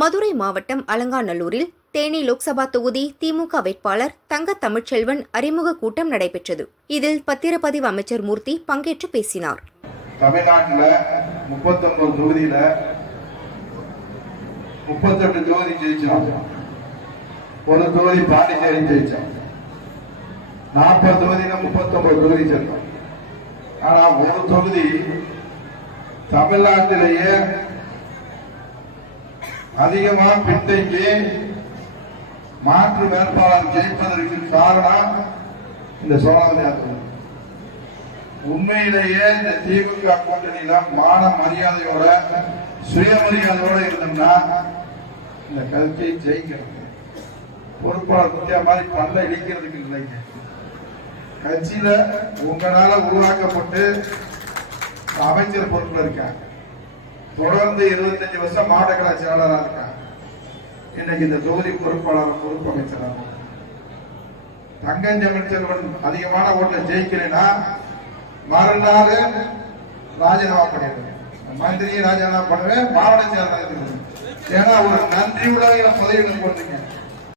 மதுரை மாவட்டம் அலங்காநல்லூரில் தேனி லோக்சபா தொகுதி திமுக வேட்பாளர் தங்க தமிழ்ச்செல்வன் அறிமுக கூட்டம் நடைபெற்றது. இதில் பத்திரப்பதிவு அமைச்சர் மூர்த்தி பங்கேற்று பேசினார். தமிழ்நாட்டில் முப்பத்தொன்பது தொகுதியில முப்பத்தெட்டு தொகுதி ஜெயிச்சோம். ஒரு தொகுதி பாண்டிச்சேரி ஜெயிச்சோம். நாற்பது தொகுதியில முப்பத்தொன்பது தொகுதி சென்றோம் ஆனா ஒரு தொகுதி தமிழ்நாட்டிலேயே அதிகமா பின்தங்கி மாற்று வேட்பாளர் ஜெயிப்பதற்கு காரணம் இந்த சோழாவதி தொகுதி உண்மையிலேயே இந்த திமுக கூட்டணியில மான மரியாதையோட சுயமரியாதையோட இருந்தோம்னா இந்த கருத்தை ஜெயிக்கிறது பொறுப்பாளர் குத்தியா மாதிரி பண்ண இடிக்கிறதுக்கு இல்லைங்க. கட்சியில உங்களால உருவாக்கப்பட்டு அமைச்சர் பொறுப்புல இருக்காங்க. தொடர்ந்து இருபத்தஞ்சு வருஷம் மாவட்ட கழக செயலாளராக இருக்காங்க இன்னைக்கு இந்த தொகுதி பொறுப்பாளர் பொறுப்பு அமைச்சராக தங்கஞ்சமிழ் செல்வன் அதிகமான ஓட்டுல ஜெயிக்கிறேன்னா மறுநாள் ராஜினாமா பண்ணிடுவேன். மந்திரியை ராஜினாமா பண்ணுவேன் மாவட்ட செயலாளர் ஏன்னா ஒரு நன்றி உலக பதவியில் போட்டுங்க